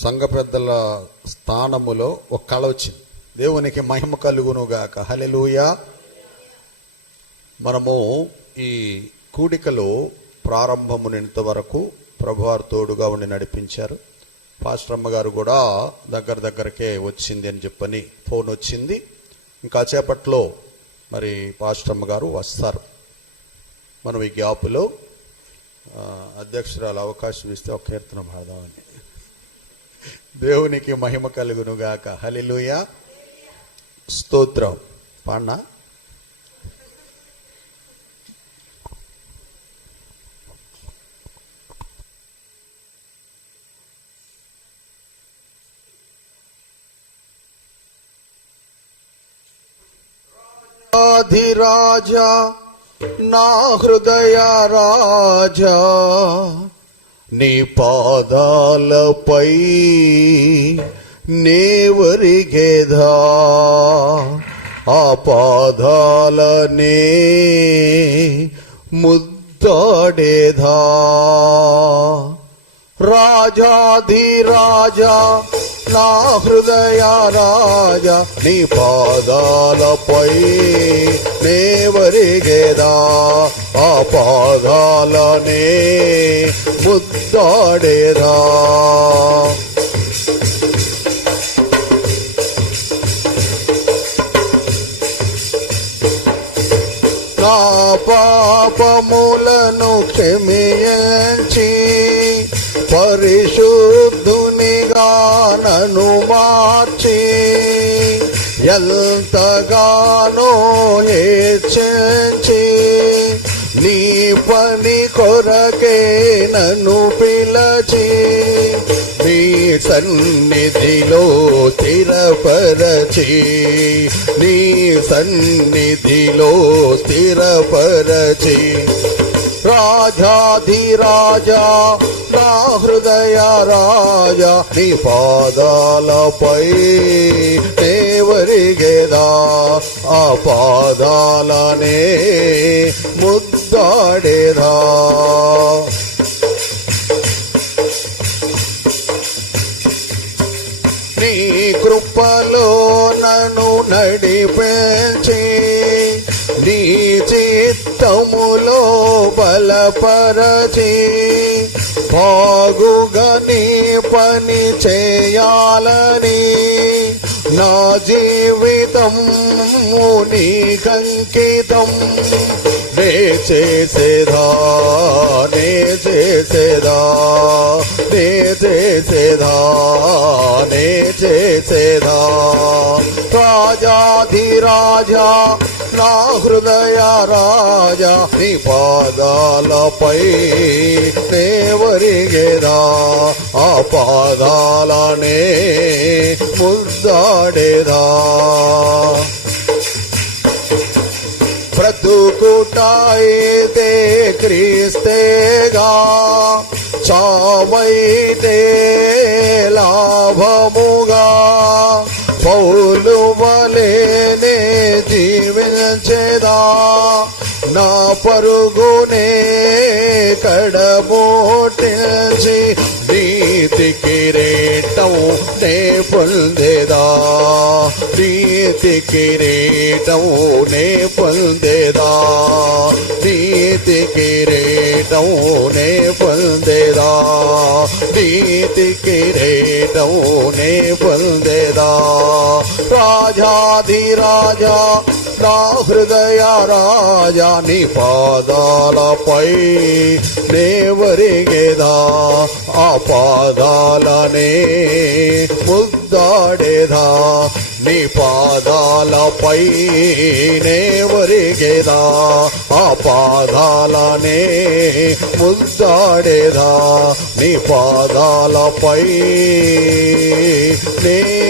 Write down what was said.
సంఘ పెద్దల స్థానములో ఒక కళ వచ్చింది. దేవునికి మహిమ కలుగునుగాక. గాక మనము ఈ కూడికలో ప్రారంభము వరకు ప్రభువారు తోడుగా ఉండి నడిపించారు. పాస్టర్ గారు కూడా దగ్గర దగ్గరకే వచ్చింది అని చెప్పని ఫోన్ వచ్చింది. ఇంకా చేపట్లో మరి పాస్టర్ గారు వస్తారు. మనం ఈ గ్యాపులో అధ్యక్షురాలు అవకాశం ఇస్తే ఒక కీర్తన పాడదామని. దేవునికి మహిమ కలుగును గాక హలిలుయ స్తోత్రం. పాడినా? ఆధిరాజా నా హృదయ రాజా. నీ పాదాలపై నేవరిగేదా ఆ పాదాలనే ముద్దాడేదా? రాజాధిరాజా నా హృదయ రాజా నీ పాదా పాదాలపై నేవరిగేదా ఆ పాదాలనే ముద్దాడేదా. నా పాపములను క్షమించి పరిశుద్ధునిగా నను మార్చి ఎంతగానో హెచ్చించి నీ పని కొరకే నన్ను పిలచి నీ సన్నిధిలో స్థిరపరచి నీ సన్నిధిలో స్థిరపరచి రాజాధిరాజా నా హృదయ రాజా నీ పాదాలపై దేవరిగేదా ఆ పాదాలనే ముద్దాడేదా నీ కృపలో నన్ను నడిపేచి నీ చిత్తములో బలపరచీ బాగుగా పని చేయాలని నా జీవితం ముని కంకితం నే చేసేదా నే చేసేదా నే చేసేదా నే చేసేదా. రాజాధిరాజా నా హృదయ రాజా నీ పాదాలపై నేవరిగేదా ఆ పాదాలనే ముద్దాడేదా బ్రతుకుటాయితే క్రీస్తేగా చావైతే లాభముగా లేదా? నా పరుగునే కడబోటించి నీతి కిరీటం నే పొందేదా? నీతి కిరీటం నే పొందేదా? నీతి కిరీటం నే పొందేదా? నీతి కిరీటం నే పొందేదా? రాజాధిరాజా నా హృదయ రాజా నీ పాదాలపై నేవరిగేదా? ఆ పాదాలనే ముద్దాడేదా? నీ పాదాలపై నేవరిగేదా? ఆ పాదాలనే ముద్దాడేదా? నీ పాదాలపై నే